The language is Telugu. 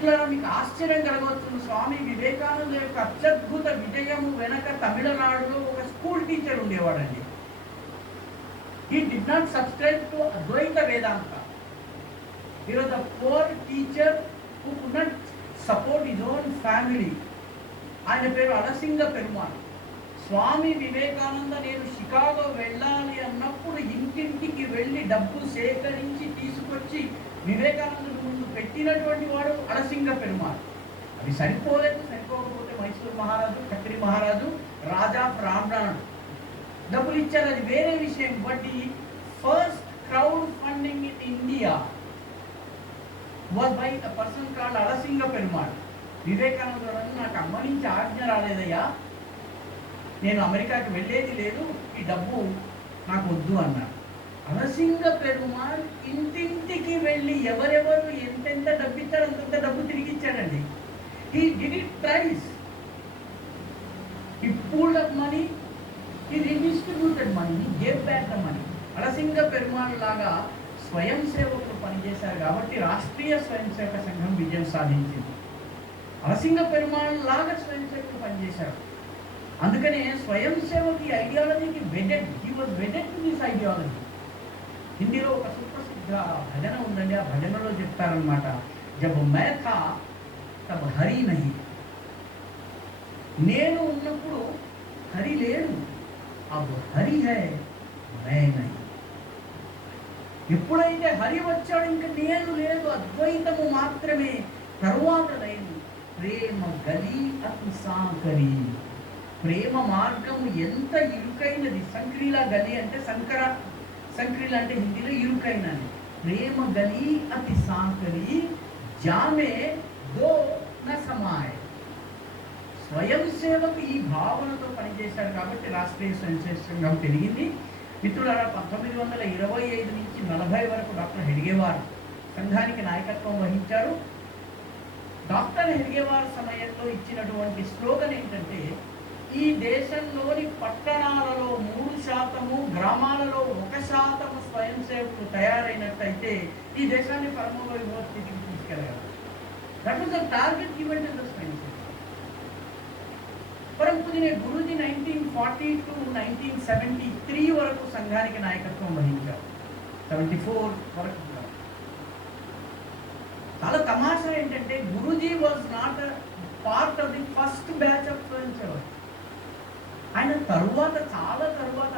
మిత్రులారా, మీకు ఆశ్చర్యం కలగవచ్చు. స్వామి వివేకానంద యొక్క అత్యద్భుత విజయము వెనక తమిళనాడులో ఒక స్కూల్ టీచర్ ఉండేవాడండి. He did not subscribe to Advaita Vedanta. He was a poor teacher who could not support his own family. ఆయన పేరు అలసింగ పెరుమాళ్. స్వామి వివేకానంద నేను షికాగో వెళ్ళాలి అన్నప్పుడు ఇంటింటికి వెళ్ళి డబ్బు సేకరించి తీసుకొచ్చి వివేకానందుడి ముందు పెట్టినటువంటి వాడు అలసింగ పెరుమాళ్. అది సరిపోకపోతే మైసూర్ మహారాజు, కత్రి మహారాజు, రాజా బ్రాహ్మణుడు డబ్బులు ఇచ్చారు, అది వేరే విషయం. బట్ ఈ first crowd funding in India was by the person called Alasinga Perumal. Vivekananda నాకు అమ్మ నుంచి ఆజ్ఞ రాలేదయ్యా, నేను అమెరికాకి వెళ్ళేది లేదు, ఈ డబ్బు నాకు వద్దు అన్నాడు. అలసింగ పెరుమాళ్ ఇంటింటికి వెళ్ళి ఎవరెవరు ఎంతెంత డబ్బు ఇచ్చారు అంతంత డబ్బు తిరిగి ఇచ్చాడండి. He did it twice. He pulled up money, he redistributed money, he gave back the money. అలసింగ Perumal లాగా స్వయం సేవకులు పనిచేశారు కాబట్టి రాష్ట్రీయ స్వయం సేవక సంఘం విజయం సాధించింది. అలసింగ పెరుమాళ్ లాగా స్వయం సేవకులు పనిచేశారు. అందుకనే స్వయం సేవకి ఐడియాలజీకి wedded, he was wedded to this ideology. హిందీలో ఒక సుప్రసిద్ధ భజన ఉందండి. ఆ భజనలో చెప్తారనమాట, జబ్ మే థా తబ్ హరి నహి. నేను ఉన్నప్పుడు హరి లేడు, అబ్ హరి హై మే నహి. ఎప్పుడైతే హరి వచ్చాడు ఇంకా నేను లేదు, అద్వైతము మాత్రమే. తరువాత లేదు ప్రేమ గలి అతి సాంకరి. ప్రేమ మార్గము ఎంత ఇరుకైనది. సంక్రీలా గలి అంటే సంక్రీల అంటే హిందీలో ఇరుకైనది. ప్రేమ గలి అతి సాంకరి జామే దో న సమాయ్. స్వయం సేవకు ఈ భావనతో పనిచేశాడు కాబట్టి రాష్ట్రీయ స్వయం సేవక సంఘం పెరిగింది. మిత్రులారా, 1925 నుంచి 40 వరకు డాక్టర్ హెడ్గేవార్ సంఘానికి నాయకత్వం వహించారు. డాక్టర్ హెడ్గేవార్ సమయంలో ఇచ్చినటువంటి స్లోగన్ ఏంటంటే, ఈ దేశంలోని పట్టణాలలో 3%, గ్రామాలలో 1% స్వయం సేవకులు తయారైనట్టయితే ఈ దేశాన్ని పరమోన్నత స్థితికి తీసుకెళ్ళగలరు. That was the target given to the swayamsevak. परंतु गुरुजी 1940 to 1973 వరకు సంఘానికి నాయకత్వం వహించారు. 74 వరకు. చాలా తమాషా ఏంటంటే Guruji was not part of the first batch of స్వయం సేవక్. ఆయన చాలా తరువాత